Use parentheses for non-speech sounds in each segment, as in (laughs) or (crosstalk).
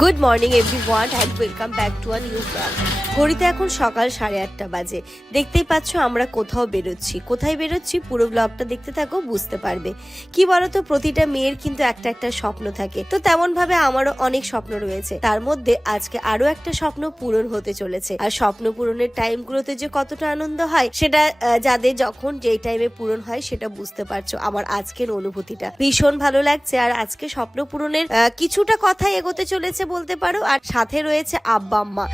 Good morning everyone and welcome back to a new vlog ঘড়িতে এখন সকাল সাড়ে আটটা বাজে। দেখতেই পাচ্ছ আমরা কোথাও বেরোচ্ছি। কোথায় বেরোচ্ছি পুরো ব্লগটা দেখতে থাকো, বুঝতে পারবে। কি বলতো, প্রতিটা মেয়ের কিন্তু একটা একটা স্বপ্ন থাকে। তো তেমন ভাবে আমারও অনেক স্বপ্ন রয়েছে। তার মধ্যে আজকে আরও একটা স্বপ্ন পূরণ হতে চলেছে। আর স্বপ্ন পূরণের টাইমগুলোতে যে কতটা আনন্দ হয়, সেটা যাদের যখন যেই টাইমে পূরণ হয়, সেটা বুঝতে পারছ আমার আজকের অনুভূতিটা। ভীষণ ভালো লাগছে। আর আজকে স্বপ্ন পূরণের কিছুটা কথা এগোতে চলেছে বলতে পারো আর সাথে রয়েছে আব্বা আম্মা।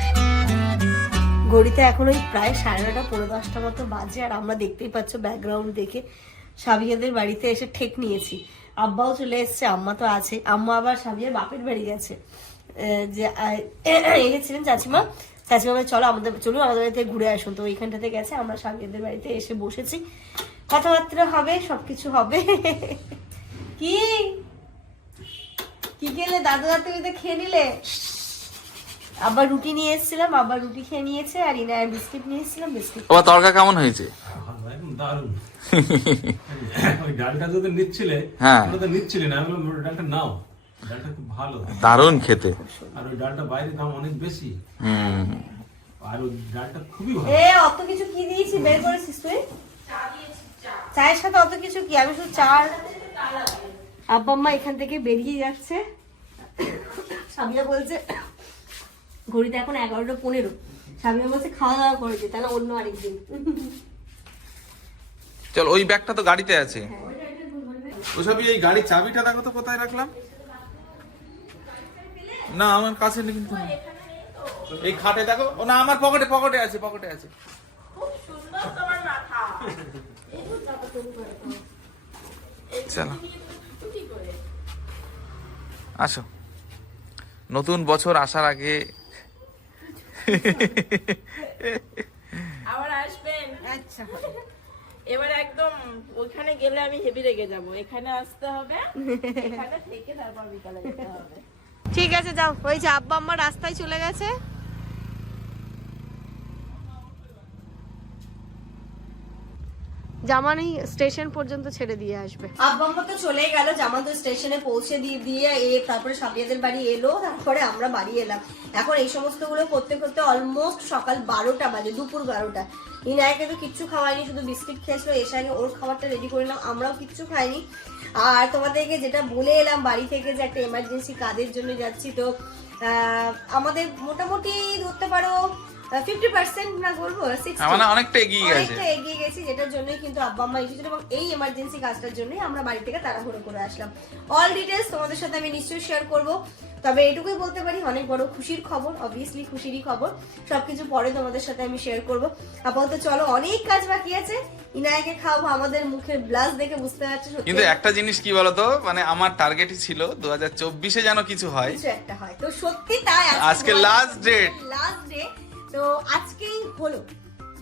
ঘড়িতে এখন ওই প্রায় সাড়ে নটা পনেরো দশটা মতো বাজে আর আমরা দেখতেই পাচ্ছ ব্যাকগ্রাউন্ড দেখে সাবিয়াদের বাড়িতে এসে ঠেক নিয়েছি। আব্বাও চলে এসছে আম্মা তো আছে। আম্মা আবার সাবিয়ার বাপের বাড়ি গেছে। যে এসেছিলেন চাচিমা? চাচিমা বলে, চলো আমাদের চলুন আমাদের বাড়িতে ঘুরে আসুন। তো ওইখানটাতে গেছে আমরা সাবিয়াদের বাড়িতে এসে বসেছি। কথাবার্তা হবে সবকিছু হবে। (laughs) কি? কি খেলে? দাদু দাদু খেয়ে নিলে। আবার রুটি নিয়ে এসেছিলাম আবার রুটি খেয়ে নিয়েছে আর ইনার বিস্কিট নিয়ে এসেছিলাম বিস্কিট তোমার তরকা কেমন হয়েছে? দারুণ। ওই ডালটা যদি নিচ্ছিলে হ্যাঁ। ওটা নিচ্ছিলে না। আমি বললাম ডালটা নাও। ডালটা খুব ভালো। দারুণ খেতে। আর ওই ডালটা বাইরে দাম অনেক বেশি। হুম। আর ওই ডালটা খুবই ভালো। এ অত কিছু কি দিয়েছি? বের করেছিস তুই? চায়ের সাথে অত কিছু কি? আমি শুধু চা আর- আব্বা আম্মা এখান থেকে বেরিয়ে যাচ্ছে। সামিয়া বলছে ঘড়িতে এখন এগারোটা পনেরো। সামিয়া বলছে খাওয়া দাওয়া করেছে তাহলে অন্য আরেকদিন। চল ওই ব্যাগটা তো গাড়িতে আছে। ওসবই এই গাড়ির চাবিটা দেখো তো কোথায় রাখলাম? না আমার কাছে নেই কিন্তু। এই খাটে দেখো ও না আমার পকেটে পকেটে আছে পকেটে আছে। চলো। আসো। নতুন বছর আসার আগে আবার আসবেন? আচ্ছা। এবার একদম ওখানে গেলে আমি হেভি রেগে যাব। এখানে আসতে হবে এখানে থেকে তারপর বিকালে যেতে হবে। ঠিক আছে যাও। ওই যে আব্বা আম্মা রাস্তায় চলে গেছে। জামানি স্টেশন পর্যন্ত ছেড়ে দিয়ে আসবে। আব্বা তো চলে গেল জামান তো স্টেশনে পৌঁছে দিয়ে দিয়ে এ, তারপরে সাবিয়াদের বাড়ি এলো, তারপরে আমরা বাড়ি এলাম। এখন এই সমস্তগুলো করতে করতে অলমোস্ট সকাল বারোটা বাজে, দুপুর বারোটা। ইনায়কে তো কিচ্ছু খাওয়াইনি শুধু বিস্কিট খেয়েছিল, এসে আগে ওর খাবারটা রেডি করে নিলাম, আমরাও কিচ্ছু খাইনি। আর তোমাদেরকে যেটা বলে এলাম, বাড়ি থেকে যে একটা এমার্জেন্সি কাজের জন্য যাচ্ছি, তো আমাদের মোটামুটি ধরতে পারো ফিফটি পার্সেন্ট না বলব মানে অনেকটা এগিয়ে গেছে। অনেকটা এগিয়ে গেছি যেটার জন্যই কিন্তু আব্বা আম্মা এসেছিল এবং এই এমার্জেন্সি কাজটার জন্যই আমরা বাড়ি থেকে তাড়াহুড়ো করে আসলাম। অল ডিটেলস তোমাদের সাথে আমি নিশ্চয়ই শেয়ার করব। তবে এটুকুই বলতে পারি অনেক বড় খুশির খবর অবভিয়াসলি খুশিরই খবর। সবকিছু পরে তোমাদের সাথে আমি শেয়ার করব। আপাতত চলো অনেক কাজ বাকি আছে। ইনায়াকে খাওয়াবো আমাদের মুখের ব্লাস দেখে বুঝতে পারছ কিন্তু একটা জিনিস কি বলতো মানে আমার টার্গেটই ছিল দু হাজার চব্বিশে যেন কিছু হয়। কিছু একটা হয়। তো সত্যি তাই আজকে লাস্ট date। লাস্ট ডে তো আজকেই হলো।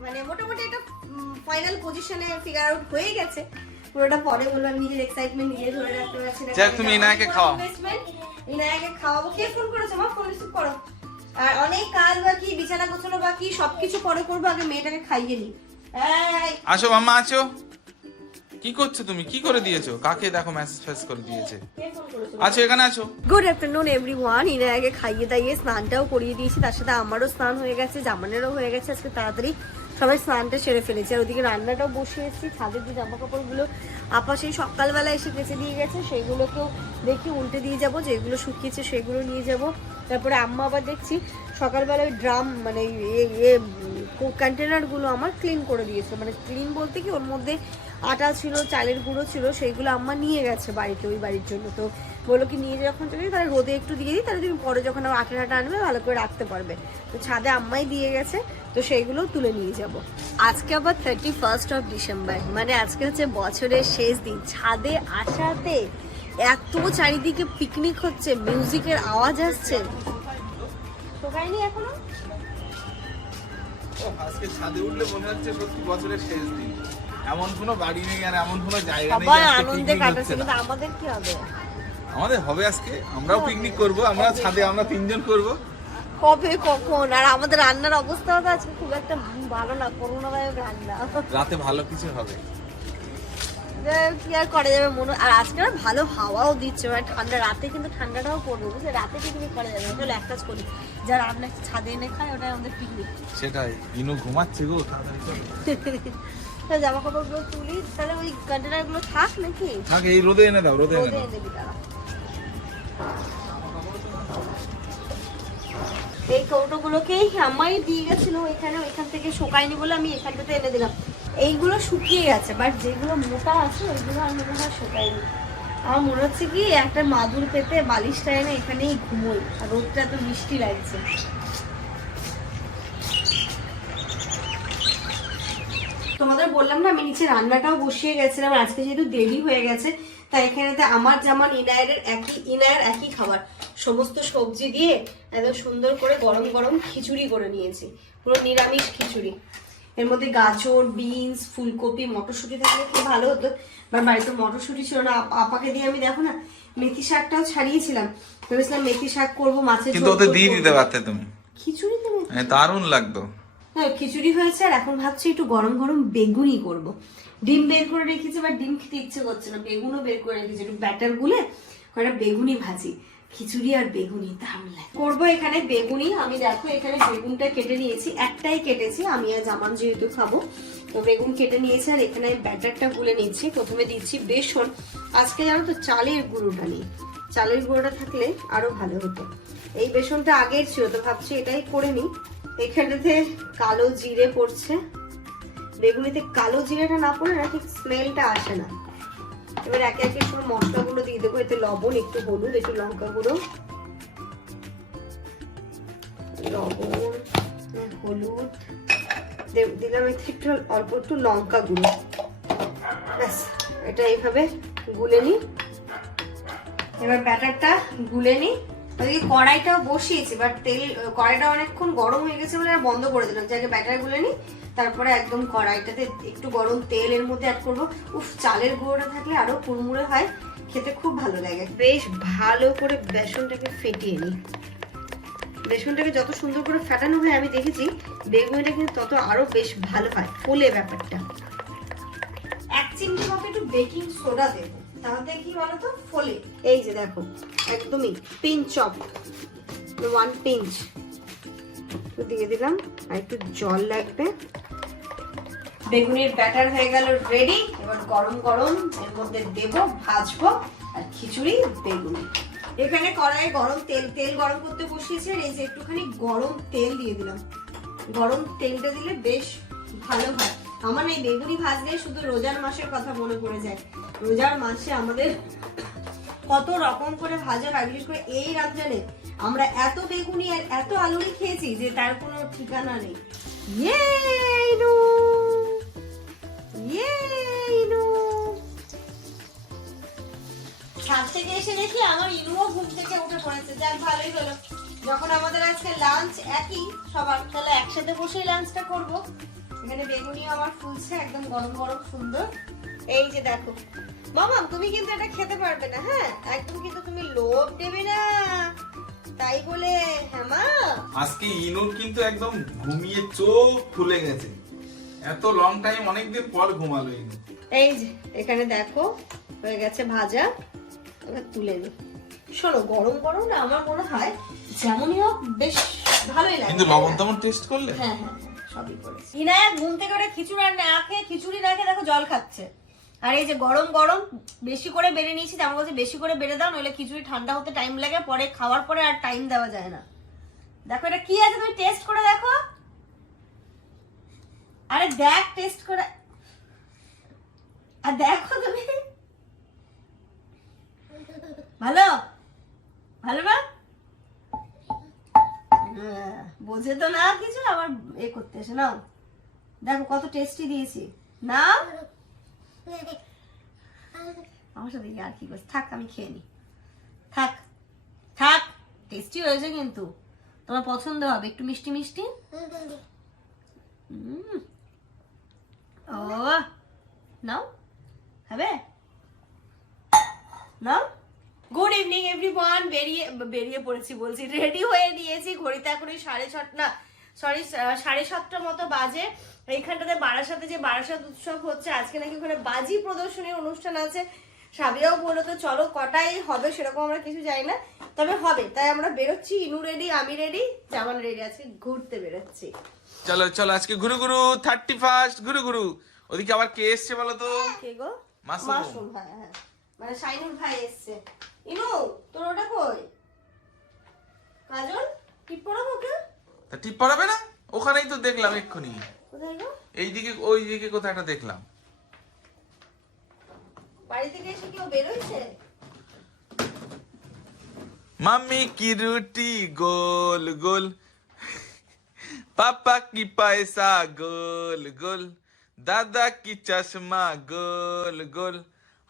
মানে মোটামুটি একটা ফাইনাল পজিশনে ফিগার আউট হয়ে গেছে। পুরোটা পরে বলব আমি নিজের এক্সাইটমেন্ট নিজে ধরে রাখতে পারছি না। যাক, তুমি ইনায়াকে খাওয়াও। ইনায়কে খাওয়াবো। কে ফোন করেছে মা? ফোন রিসিভ করো। আর অনেক কাজ বাকি বিছানা গোছানো বাকি সবকিছু পরে করব আগে মেয়েটাকে খাইয়ে নি আসো মাম্মা আছো কি করছ তুমি? কি করে দিয়েছ? কাকে দেখো মেসেজ ফেস করে দিয়েছে? আছো এখানে আছো? গুড আফটারনুন এভরি ওয়ান ইনা আগে খাইয়ে দাইয়ে স্নানটাও করিয়ে দিয়েছি। তার সাথে আমারও স্নান হয়ে গেছে জামানেরও হয়ে গেছে। আজকে তাড়াতাড়ি সবাই স্নানটা সেরে ফেলেছে। আর ওদিকে রান্নাটাও বসিয়ে এসেছি ছাদের যে জামা কাপড়গুলো আপা সেই সকালবেলা এসে কেচে দিয়ে গেছে সেইগুলোকেও দেখি উল্টে দিয়ে যাব। যেগুলো শুকিয়েছে সেগুলো নিয়ে যাব। তারপরে আম্মা আবার দেখছি সকালবেলা ওই ড্রাম মানে এ কন্টেনারগুলো আমার ক্লিন করে দিয়েছে। মানে ক্লিন বলতে কি ওর মধ্যে আটা ছিল, চালের গুঁড়ো ছিল, সেইগুলো আম্মা নিয়ে গেছে বাড়িতে ওই বাড়ির জন্য। তো বলল কি, নিয়ে যখন চলে তাহলে রোদে একটু দিয়ে দিই, তাহলে তুমি পরে যখন আবার আটা টাটা আনবে, ভালো করে রাখতে পারবে। তো ছাদে আম্মাই দিয়ে গেছে, তো সেইগুলো তুলে নিয়ে যাব। আজকে আবার থার্টি ফার্স্ট অফ ডিসেম্বর মানে আজকে হচ্ছে বছরের শেষ দিন। ছাদে আসাতে এত চারিদিকে পিকনিক হচ্ছে মিউজিকের আওয়াজ আসছে। শোকায়নি এখনও? আজকে ছাদে উঠলে মনে হচ্ছে সত্যি বছরের শেষ দিন। এমন কোনো বাড়ি নেই আর এমন কোনো জায়গা নেই সবাই আনন্দে picnic কাটাচ্ছে কিন্তু আমাদের কি হবে? আমাদের হবে আজকে আমরাও পিকনিক করব আমরা ছাদে আমরা তিনজন করব। কবে কখন? আর আমাদের রান্নার অবস্থাও তো আজকে খুব একটা ভালো না করোনাদায়ক রান্না। রাতে ভালো কিছু হবে। কি আর করা যাবে মনে আর আজকে না ভালো হাওয়াও দিচ্ছে মানে ঠান্ডা রাতে কিন্তু ঠান্ডাটাও পড়বে বুঝলে? রাতে পিকনিক করা যাবে চলো এক কাজ করি। যা রান্না একটু ছাদে এনে খায় ওটা আমাদের পিকনিক সেটাই। ইনু ঘুমাচ্ছে গো। জামা কাপড়গুলো তুলি। তাহলে ওই কন্টেনারগুলো থাক নাকি? থাক এই রোদে এনে দাও রোদে এনে দিবি তারা এই কৌটোগুলোকেই আমাই দিয়ে গেছিল এখানে ওইখান থেকে শুকায়নি বলে আমি এখানটাতে এনে দিলাম। এইগুলো শুকিয়ে গেছে বাট যেগুলো মোটা আছে, ওইগুলো আর মনে হয় শুকায়নি। আমার মনে হচ্ছে কি, একটা মাদুর পেতে বালিশটা এনে এখানেই ঘুমোই, আর রোদটা এত মিষ্টি লাগছে। তোমাদের বললাম না, আমি নিচে রান্নাটাও বসিয়ে গেছিলাম আজকে যেহেতু দেরি হয়ে গেছে, তাই এখানেতে আমার জামান ইনায়ের একই ইনায়ের একই খাবার। সমস্ত সবজি দিয়ে একদম সুন্দর করে গরম গরম খিচুড়ি করে নিয়েছি, পুরো নিরামিষ খিচুড়ি। এর মধ্যে গাজর বিনস ফুলকপি মটরশুঁটি থাকলে খুব ভালো হতো। বাট বাড়িতে মটরশুঁটি ছিল না। আপাকে দিয়ে আমি দেখো না মেথি শাকটাও ছাড়িয়েছিলাম। ভেবেছিলাম মেথি শাক করব মাছের কিন্তু ওতে দিয়ে দিতে পারতে তুমি। খিচুড়ি তো এ, দারুণ লাগতো। হ্যাঁ খিচুড়ি হয়েছে আর এখন ভাবছি একটু গরম গরম বেগুনি করব। ডিম বের করে রেখেছি বা ডিম খেতে ইচ্ছে করছে না। বেগুনও বের করে রেখেছি একটু ব্যাটার গুলে কয়েকটা বেগুনি ভাজি। খিচুড়ি আর বেগুনি, দারুণ করব এখানে বেগুনি। আমি দেখো, এখানে বেগুনটা কেটে নিয়েছি। একটাই কেটেছি। আমি আর জামান যেহেতু খাব, তো বেগুন কেটে নিয়েছি আর এখানে ব্যাটারটা গুলে নিচ্ছি। প্রথমে দিচ্ছি বেসন। আজকে জানো তো চালের গুঁড়োটা নেই। চালের গুঁড়োটা থাকলে আরও ভালো হতো। এই বেসনটা আগের ছিল, তো ভাবছি এটাই করে নিই। এখানটাতে কালো জিরে পড়ছে। বেগুনিতে কালো জিরেটা না পড়লে না ঠিক স্মেলটা আসে না। এবার একে একে সব মশলাগুলো দিয়ে দেবো, এতে লবণ, একটু হলুদ, একটু লঙ্কা গুঁড়ো। লবণ, হলুদ দিলাম এতে একটু অল্প একটু লঙ্কা গুঁড়ো। ব্যাস, এটা এইভাবে গুলে নিই এবার ব্যাটারটা গুলে নিই ওদিকে কড়াইটাও বসিয়েছি বাট তেল, কড়াইটা অনেকক্ষণ গরম হয়ে গেছে বলে আর বন্ধ করে দিলাম। যাকে ব্যাটার গুলে নিই তারপরে একদম কড়াইটাতে একটু গরম তেল এর মধ্যে অ্যাড করব। উফ চালের গুঁড়োটা থাকলে আরও কুড়মুড়ে হয় খেতে খুব ভালো লাগে। বেশ ভালো করে বেসনটাকে ফেটিয়ে নিই। বেসনটাকে যত সুন্দর করে ফাটানো হয় আমি দেখেছি বেগুনিটা কিন্তু তত আরও বেশ ভালো হয় ফোলে ব্যাপারটা। এক চিমটি মতো একটু বেকিং সোডা দেবো তাহলে কি বলতো? ফোলে। এই যে দেখো একদমই পিঞ্চ অফ ওয়ান পিঞ্চ দিয়ে দিলাম আর একটু জল লাগবে। বেগুনের ব্যাটার হয়ে গেল রেডি এবার গরম গরম এর মধ্যে দেব, ভাজবো আর খিচুড়ি, বেগুনি। এখানে কড়াইয়ে গরম তেল তেল গরম করতে বসিয়েছি এই যে একটুখানি গরম তেল দিয়ে দিলাম। গরম তেলটা দিলে বেশ ভালো হয়। আমার এই বেগুনি ভাজলে শুধু রোজার মাসের কথা মনে পড়ে যায়। রোজার মাসে আমাদের কত রকম করে ভাজা হয় বিশেষ করে এই রমজানে আমরা এত বেগুনি আর এত আলুরি খেয়েছি যে তার কোনো ঠিকানা নেই। ইয়ে! ইয়ে ইনু! ছাদ থেকে এসে দেখি আমার ইনুও ঘুম থেকে উঠে পড়েছে। যাক ভালোই হলো। যখন আমাদের আজকে লাঞ্চ একই সবার তাহলে একসাথে বসেই লাঞ্চটা করব। এখানে বেগুনি আমার ফুলছে একদম গরম গরম সুন্দর। এই যে দেখো। মামা তুমি কিন্তু এটা খেতে পারবে না হ্যাঁ? একদম কিন্তু তুমি লোভ দেবে না। তাই বলে হ্যাঁ মা? আজকে ইনুর কিন্তু একদম ঘুমিয়ে চোখ খুলে গেছে। এত লং টাইম অনেকদিন পর ঘুমালো এই যে এখানে দেখো হয়ে গেছে ভাজা। এবার তুলে নি। শোনো গরম গরম না আমার মনে হয় যেমনই হোক বেশ ভালোই লাগে। কিন্তু লবণ তেমন টেস্ট করলে? হ্যাঁ হ্যাঁ সবই করেছি। ইনায়া ঘুম থেকে ওটা খিচুড়ি আর না খেয়ে খিচুড়ি না খেয়ে দেখো জল খাচ্ছে। আর এই যে গরম গরম বেশি করে বেড়ে নিয়েছি তেমন বলছে বেশি করে বেড়ে দাও নইলে খিচুড়ি ঠান্ডা হতে টাইম লাগে পরে খাওয়ার পরে আর টাইম দেওয়া যায় না। দেখো এটা কি আছে তুমি টেস্ট করে দেখো। আরে দেখ টেস্ট করে। আর দেখো তুমি। ভালো? ভালো না? হ্যাঁ, বোঝে তো না কিছু আবার এ করতে এসে নাও। দেখো কত টেস্টি দিয়েছি। না আমার সাথে আর কি করছি? থাক আমি খেয়ে নি। থাক থাক টেস্টি হয়েছে কিন্তু। তোমার পছন্দ হবে একটু মিষ্টি মিষ্টি। উম। ও নাও হবে নাও গুড ইভিনিং এভরিওয়ান বেরিয়ে বেরিয়ে পড়েছি বলছি। রেডি হয়ে নিয়েছি ঘড়িতে এখন ওই সাড়ে ছটা সরি সাড়ে সাতটা মতো বাজে। এইখানটাতে বারাসাতে যে বারাসাত উৎসব হচ্ছে, আজকে নাকি ওখানে বাজি প্রদর্শনীর অনুষ্ঠান আছে। সাবিয়াও বলল তো চলো কটাই হবে সেরকম আমরা কিছু জানি না। তবে হবে তাই আমরা বেরোচ্ছি ইনু রেডি আমি রেডি জামান রেডি আজকে ঘুরতে বেরোচ্ছি। চলো চলো আজকে গুরু গুরু থার্টি ফার্স্ট গুরু গুরু ওদিকে আবার কে এসছে বলো তো? কে গো? মাসুম। হ্যাঁ হ্যাঁ। মানে শাইনুর ভাই এসছে। ইনু তোর ওটা কই? কাজল টিপ পড়াবো ওকে? তা টিপ পড়াবে না? ওখানেই তো দেখলাম এক্ষুনি। কোথায় গো? এইদিকে ওই দিকে কোথাও একটা দেখলাম। বাড়ি থেকে এসে কেউ বেরোইছে মাম্মি কি রুটি? গোল গোল। পাপা কি পয়সা? গোল গোল। দাদা কি চশমা? গোল গোল।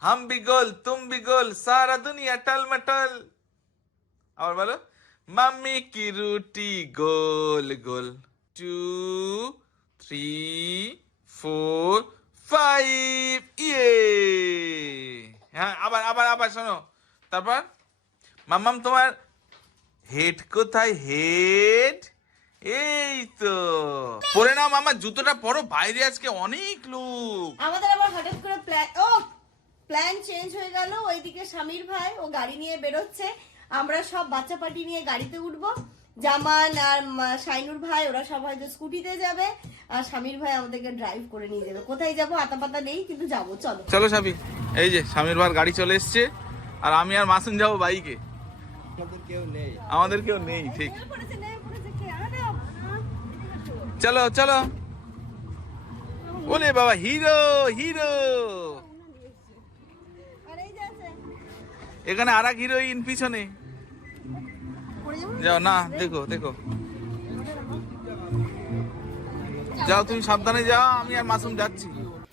হাম বি গোল, তুম বি গোল, সারা দুনিয়া টলমটল। আবার বলো। মাম্মি কি রুটি? গোল গোল। টু থ্রি ফোর ফাইভ ইয়ে হ্যাঁ আবার আবার আবার শোনো। তারপর, মাম্মাম, তোমার হেড কোথায়? হেড এই তো। পরে নাও মামা জুতোটা পরো। বাইরে আজকে অনেক লোক। আমাদের আবার হঠাৎ করে প্ল্যান ও প্ল্যান চেঞ্জ হয়ে গেল। ওইদিকে স্বামীর ভাই, ও গাড়ি নিয়ে বেরোচ্ছে। আমরা সব বাচ্চা পার্টি নিয়ে গাড়িতে উঠবো। জামান আর শাইনুর ভাই ওরা সব হয়তো স্কুটিতে যাবে আর স্বামীর ভাই আমাদেরকে ড্রাইভ করে নিয়ে যাবে। কোথায় যাব? আতা পাতা নেই কিন্তু যাব চলো। চলো সাবি এই যে স্বামীর ভাই গাড়ি চলে এসছে আর আমি আর মাসুম যাব বাইকে। আমাদের কেউ নেই। ঠিক। চলো চলো। বলে বাবা হিরো হিরো। এখানে আর এক হিরোইন পিছনে। যাও না দেখো দেখো। যাও তুমি সাবধানে যাও আমি আর মাসুম যাচ্ছি।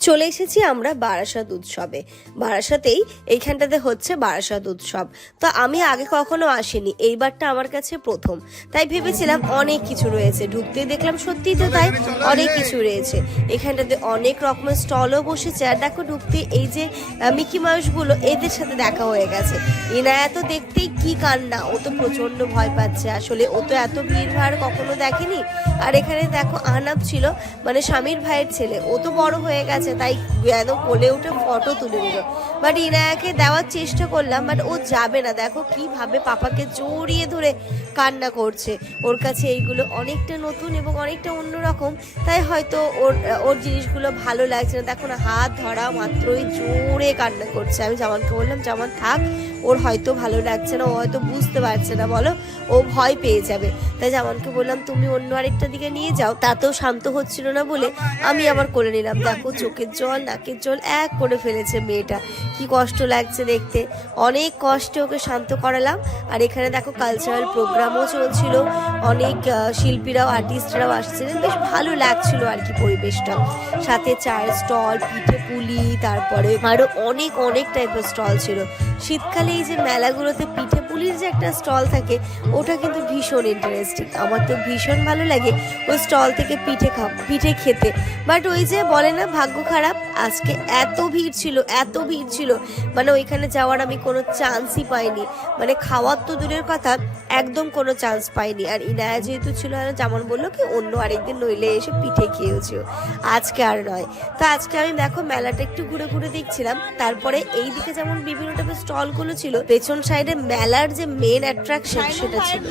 চলে এসেছি আমরা বারাসাত উৎসবে। বারাসাতেই এইখানটাতে হচ্ছে বারাসাত উৎসব। তো আমি আগে কখনো আসিনি, এইবারটা আমার কাছে প্রথম। তাই ভেবেছিলাম অনেক কিছু রয়েছে, ঢুকতেই দেখলাম সত্যি তো তাই অনেক কিছু রয়েছে। এখানটাতে অনেক রকমের স্টলও বসেছে, আর দেখো ঢুকতে এই যে মিকি মাউসগুলো, এদের সাথে দেখা হয়ে গেছে। ইনায়া তো দেখতেই কি কান্না, ও তো প্রচণ্ড ভয় পাচ্ছে। আসলে ও তো এত ভিড় ভাড় কখনো দেখেনি। আর এখানে দেখো আহনাব ছিল মানে স্বামীর ভাইয়ের ছেলে, ও তো বড় হয়ে গেছে। তাই একদম কোলে উঠে ফটো তুলে নিল। বাট ইনায়াকে দেওয়ার চেষ্টা করলাম বাট ও যাবে না। দেখো কীভাবে পাপাকে জড়িয়ে ধরে কান্না করছে। ওর কাছে এইগুলো অনেকটা নতুন এবং অনেকটা অন্যরকম, তাই হয়তো ওর ওর জিনিসগুলো ভালো লাগছে না। দেখো না, হাত ধরা মাত্রই জোরে কান্না করছে। আমি জামানকে বললাম, জামান থাক ওর হয়তো ভালো লাগছে না, ও হয়তো বুঝতে পারছে না, বলো? ও ভয় পেয়ে যাবে। তাই জামানকে বললাম, তুমি অন্য আরেকটা দিকে নিয়ে যাও, তাতেও শান্ত হচ্ছিল না বলে আমি আবার করে নিলাম। দেখো, চোখের জল, নাকের জল এক করে ফেলেছে মেয়েটা। কি কষ্ট লাগছে দেখতে। অনেক কষ্টে ওকে শান্ত করালাম। আর এখানে দেখো কালচারাল প্রোগ্রামও চলছিল। অনেক শিল্পীরাও আর্টিস্টরাও আসছিলেন। বেশ ভালো লাগছিল আর কি পরিবেশটা। সাথে চায়ের স্টল পিঠে পুলি, তারপরে আরও অনেক অনেক টাইপের স্টল ছিল। শীতকালে এই যে মেলাগুলোতে পিঠে পুলির যে একটা স্টল থাকে, ওটা কিন্তু ভীষণ ইন্টারেস্টিং আমার তো ভীষণ ভালো লাগে ওই স্টল থেকে পিঠে খা পিঠে খেতে। বাট ওই যে বলে না, ভাগ্য খারাপ, আজকে এত ভিড় ছিল, এত ভিড় ছিল। মানে ওইখানে যাওয়ার আমি কোনো চান্সই পাইনি। মানে খাওয়ার তো দূরের কথা, একদম কোনো চান্স পাইনি। আর ইনায়া যেহেতু ছিল যেমন বলল কি, অন্য আরেকদিন নইলে এসে পিঠে খেয়েছিল আজকে আর নয়। তো আজকে আমি দেখো, মেলাটা একটু ঘুরে ঘুরে দেখছিলাম। তারপরে এই দিকে যেমন বিভিন্ন টাইপের স্টলগুলো ছিল পেছন সাইডে মেলার যে মেন অ্যাট্রাকশন সেটা ছিল।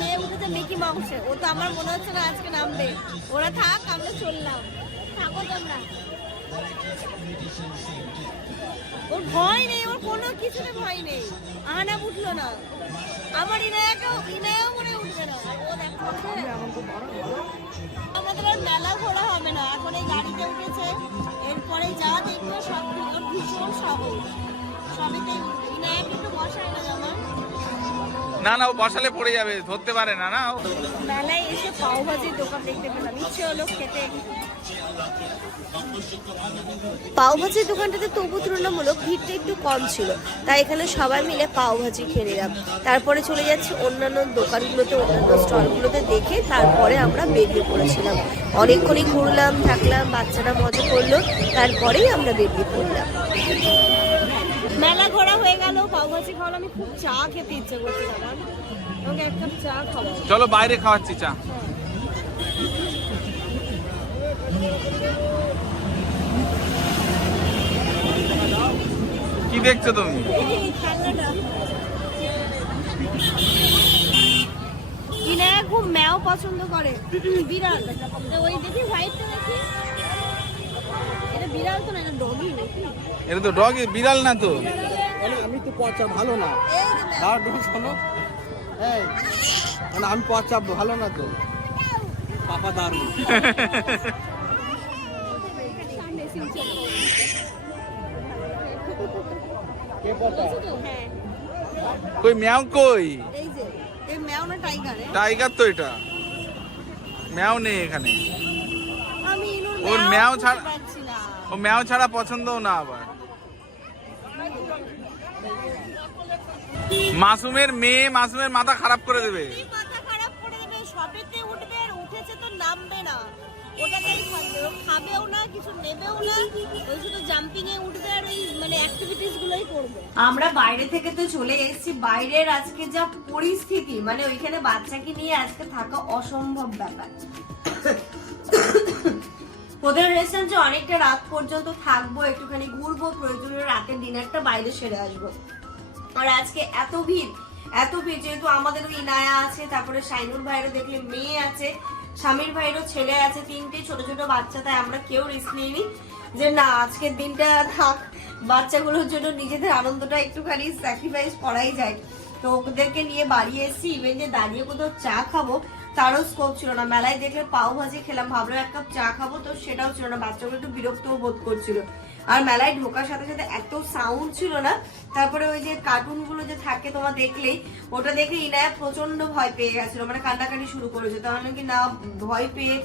মিকি মাউসে ও তো আমার মনে হচ্ছে না আজকে নামবে। ওরা থাক আমরা চললাম। থাকো তোমরা। ওর ভয় নেই ওর কোনো কিছুতে ভয় নেই। আনা উঠল না। আমার ইনায়াকেও ইনায়াও মনে উঠবে না। ও দেখো আমাদের আর মেলা ঘোরা হবে না। এখন এই গাড়িতে উঠেছে। এরপরে যা দেখবে সব ভীষণ সহজ সবেতেই উঠবে। না না ও বসালে পড়ে যাবে ধরতে পারে না না মেলায় এসে পাওভাজির দোকান দেখতে পেলাম। ইচ্ছে হলো খেতে। পাওভাজির দোকানটাতে তবু তুলনামূলক ভিড়টা একটু কম ছিল। তাই এখানে সবাই মিলে পাওভাজি খেয়ে নিলাম। তারপরে চলে যাচ্ছি অন্যান্য দোকানগুলোতে অন্যান্য স্টলগুলোতে দেখে তারপরে আমরা বেরিয়ে পড়েছিলাম। অনেকক্ষণই ঘুরলাম থাকলাম বাচ্চারা মজা করল তারপরেই আমরা বেরিয়ে পড়লাম। হয়ে গেল পাওভাজি খাওয়ালো আমি খুব চা খেতে ইচ্ছে দাদা। এক কাপ চা চলো বাইরে খাওয়াচ্ছি চা। কি দেখছ তুমি? খুব ম্যাও পছন্দ করে। বিড়াল। ওই দেখি হোয়াইট এটা বিড়াল তো না ডগি নাকি? এটা তো ডগ বিড়াল না তো। মানে আমি তো পচা ভালো না। দাঁড়া দেখি শোনো। এই মানে আমি পচা ভালো না তো। পাপা হ্যাঁ কই ম্যাও কই? এই যে এই ম্যাও না টাইগার টাইগার তো এটা। ম্যাও নেই এখানে। আমি ইনুর ওর ম্যাও ছাড়া- ও ম্যাও ছাড়া পছন্দও না আবার। মাসুমের মেয়ে মাসুমের মাথা খারাপ করে দেবে। মাথা খারাপ করে দেবে সবেতে উঠবে আর উঠেছে তো নামবে না। ওটাতেই থাকবে ও খাবেও না কিছু নেবেও না ওই শুধু জাম্পিং এ উঠবে আর ওই মানে অ্যাক্টিভিটিস গুলোই করবে। আমরা বাইরে থেকে তো চলে এসেছি বাইরের আজকে যা পরিস্থিতি মানে ওইখানে বাচ্চাকে নিয়ে আজকে থাকা অসম্ভব ব্যাপার। ওদের রেস্টুরেন্টে অনেকটা রাত পর্যন্ত থাকব, একটুখানি ঘুরবো, প্রয়োজনীয় রাতের ডিনারটা বাইরে সেরে আসব। আর আজকে এত ভিড় এত ভিড়, যেহেতু আমাদের ওই ইনায়া আছে, তারপরে সাইনুর ভাইয়েরও দেখলে মেয়ে আছে, স্বামীর ভাইয়েরও ছেলে আছে, তিনটে ছোট ছোট বাচ্চা, তাই আমরা কেউ রিস্ক নিইনি যে না, আজকের দিনটা থাক বাচ্চাগুলোর জন্য নিজেদের আনন্দটা একটুখানি স্যাক্রিফাইস করাই যায়। তো ওদেরকে নিয়ে বাড়ি এসেছি ইভেন যে দাঁড়িয়ে কোথাও চা খাব তারও স্কোপ ছিল না। মেলায় দেখলে পাও ভাজি খেলাম। ভাবলাম এক কাপ চা খাব, তো সেটাও ছিল না। বাচ্চাগুলো একটু বিরক্তও বোধ করছিল। আর মেলায় ঢোকার সাথে সাথে এত সাউন্ড ছিল না। তারপরে ওই যে কার্টুনগুলো যে থাকে তোমার দেখলেই, ওটা দেখে ইনায়া প্রচণ্ড ভয় পেয়ে গেছিল। মানে কান্নাকাটি শুরু করেছে। তাহলে কি না, ভয় পেয়ে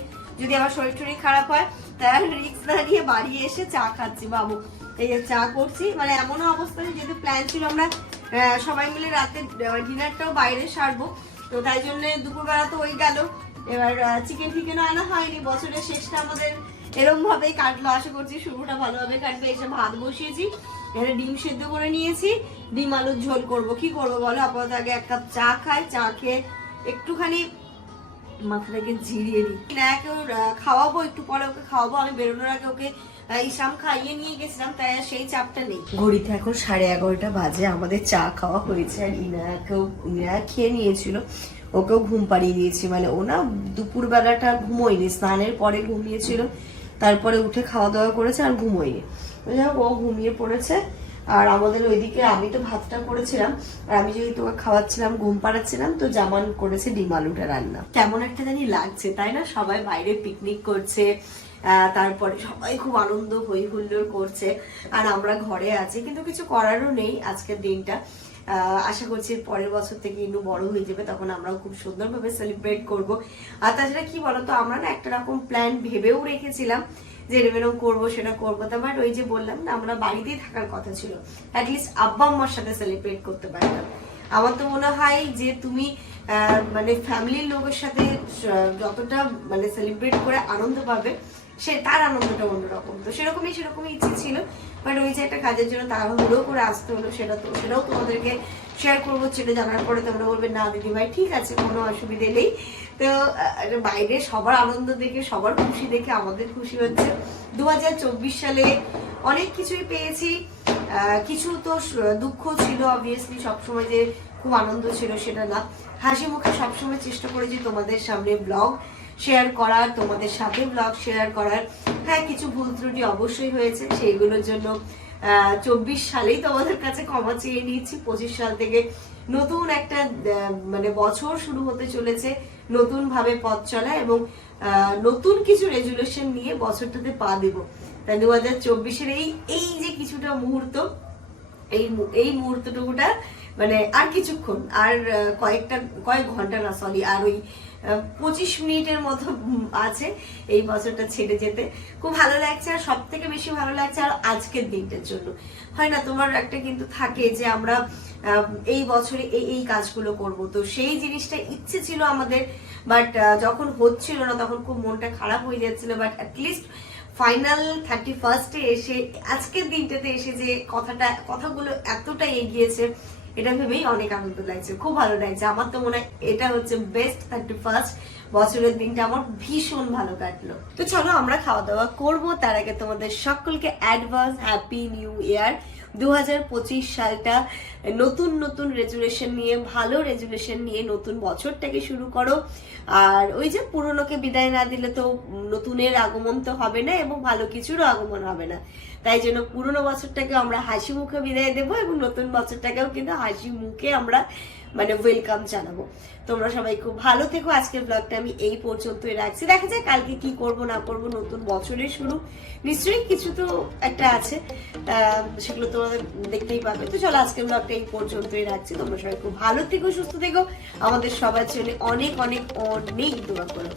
যদি আমার শরীর টরীর খারাপ হয়, তাহলে রিক্স না নিয়ে বাড়ি এসে চা খাচ্ছি, বাবু। এই যে চা করছি। মানে এমনও অবস্থা যেহেতু প্ল্যান ছিল আমরা সবাই মিলে রাতে ডিনারটাও বাইরে সারবো। তো তাই জন্য দুপুরবেলা তো ওই গেল। এবার চিকেন ফিকেন আনা হয়নি। বছরের শেষটা আমাদের এরকম ভাবেই কাটলো। আশা করছি শুরুটা ভালোভাবে কাটবে। এসে ভাত বসিয়েছি। এখানে ডিম সেদ্ধ করে নিয়েছি। ডিম আলুর ঝোল করব। কি করব বলো? আপাতত আগে এক কাপ চা খাই। চা খেয়ে একটুখানি মাথাটাকে ঝিরিয়ে ওর খাওয়াবো। একটু পরে ওকে খাওয়াবো। আমি বেরোনোর আগে ওকে ইসাম খাইয়ে নিয়ে গেছিলাম, তাই আর সেই চাপটা নেই। ঘড়িতে এখন সাড়ে এগারোটা বাজে, আমাদের চা খাওয়া হয়েছে আর ইনায়াকেও ইনায়া খেয়ে নিয়েছিল, ওকেও ঘুম পাড়িয়ে দিয়েছি। মানে ও না দুপুর বেলাটা ঘুমোয়নি, স্নানের পরে ঘুমিয়েছিল, তারপরে উঠে খাওয়া দাওয়া করেছে আর ঘুমোয়নি। যাই ও ঘুমিয়ে পড়েছে। আর আমাদের ওইদিকে আমি তো ভাতটা করেছিলাম, আর আমি যদি তোকে খাওয়াচ্ছিলাম, ঘুম পাড়াচ্ছিলাম, তো জামান করেছে ডিম আলুটা রান্না। কেমন একটা জানি লাগছে, তাই না? সবাই বাইরে পিকনিক করছে তারপরে সবাই খুব আনন্দ হই হুল্লোড় করছে আর আমরা ঘরে আছি, কিন্তু কিছু করারও নেই আজকের দিনটা। আশা করছি পরের বছর থেকে ইনু বড় হয়ে যাবে, তখন আমরাও খুব সুন্দরভাবে সেলিব্রেট করব। আর তাছাড়া কি বলতো, আমরা না একটা রকম প্ল্যান ভেবেও রেখেছিলাম যে এরম করব, সেটা করব, তো বাট ওই যে বললাম না, আমরা বাড়িতেই থাকার কথা ছিল। অ্যাটলিস্ট আব্বা আম্মার সাথে সেলিব্রেট করতে পারতাম আমার তো মনে হয় যে তুমি মানে ফ্যামিলির লোকের সাথে যতটা মানে সেলিব্রেট করে আনন্দ পাবে সে তার আনন্দটা অন্যরকম। তো সেরকমই সেরকমই ইচ্ছে ছিল। বাট ওই যে একটা কাজের জন্য তাড়াহুড়ো করে আসতে হলো, সেটা তো, সেটাও তোমাদেরকে শেয়ার করব, সেটা জানার পরে তোমরা বলবে, না দিদি ভাই ঠিক আছে, কোনো অসুবিধে নেই। তো বাইরে সবার আনন্দ দেখে, সবার খুশি দেখে আমাদের খুশি হচ্ছে। দু হাজার চব্বিশ সালে অনেক কিছুই পেয়েছি। কিছু তো দুঃখ ছিল অবভিয়াসলি সবসময় যে খুব আনন্দ ছিল সেটা না। হাসি মুখে সবসময় চেষ্টা করেছি তোমাদের সামনে ব্লগ শেয়ার করার তোমাদের সাথে ব্লগ শেয়ার করার হ্যাঁ কিছু ভুল ত্রুটি অবশ্যই হয়েছে, সেইগুলোর জন্য চব্বিশ সালেই তোমাদের কাছে ক্ষমা চেয়ে নিচ্ছি পঁচিশ সাল থেকে নতুন একটা মানে বছর শুরু হতে চলেছে নতুন ভাবে পথ চলা এবং নতুন কিছু রেজুলেশন নিয়ে বছরটাতে পা দেব। তাই দু হাজার চব্বিশের এই এই যে কিছুটা মুহূর্ত, এই এই মুহূর্তটুকুটা মানে আর কিছুক্ষণ, আর কয়েকটা, কয়েক ঘণ্টা না সরি আর ওই পঁচিশ মিনিটের মতো আছে এই বছরটা ছেড়ে যেতে। খুব ভালো লাগছে আর সব থেকে বেশি ভালো লাগছে আর আজকের দিনটার জন্য। হয় না, তোমার একটা কিন্তু থাকে যে আমরা এই বছরে এই এই কাজগুলো করব। তো সেই জিনিসটা ইচ্ছে ছিল আমাদের বাট যখন হচ্ছিল না তখন খুব মনটা খারাপ হয়ে যাচ্ছিল। বাট অ্যাটলিস্ট ফাইনাল থার্টি ফার্স্টে এসে, আজকের দিনটাতে এসে যে কথাটা, কথাগুলো এতটা এগিয়েছে এটা ভেবেই অনেক আনন্দ লাগছে, খুব ভালো লাগছে। আমার তো মনে হয় এটা হচ্ছে বেস্ট থার্টি ফার্স্ট বছরের দিনটা। আমার ভীষণ ভালো কাটলো। তো চলো আমরা খাওয়া দাওয়া করব। তার আগে তোমাদের সকলকে অ্যাডভান্স হ্যাপি নিউ ইয়ার দু হাজার পঁচিশ সালটা নতুন নতুন রেজুলেশন নিয়ে, ভালো রেজুলেশন নিয়ে নতুন বছরটাকে শুরু করো। আর ওই যে পুরনোকে বিদায় না দিলে তো নতুনের আগমন তো হবে না এবং ভালো কিছুরও আগমন হবে না। তাই জন্য পুরনো বছরটাকে আমরা হাসি মুখে বিদায় দেবো এবং নতুন বছরটাকেও কিন্তু হাসি মুখে আমরা মানে ওয়েলকাম জানাব। তোমরা সবাই খুব ভালো থেকো। আজকের ব্লগটা আমি এই পর্যন্তই রাখছি। দেখা যায় কালকে কি করব, না করব, নতুন বছরের শুরু। নিশ্চয়ই কিছু তো একটা আছে। সেগুলো তোমাদের দেখতেই পাবে। তো চলো আজকের ব্লগটা এই পর্যন্তই রাখছি। তোমরা সবাই খুব ভালো থেকো, সুস্থ থেকো। আমাদের সবার জন্য অনেক অনেক অনেক দোয়া করো।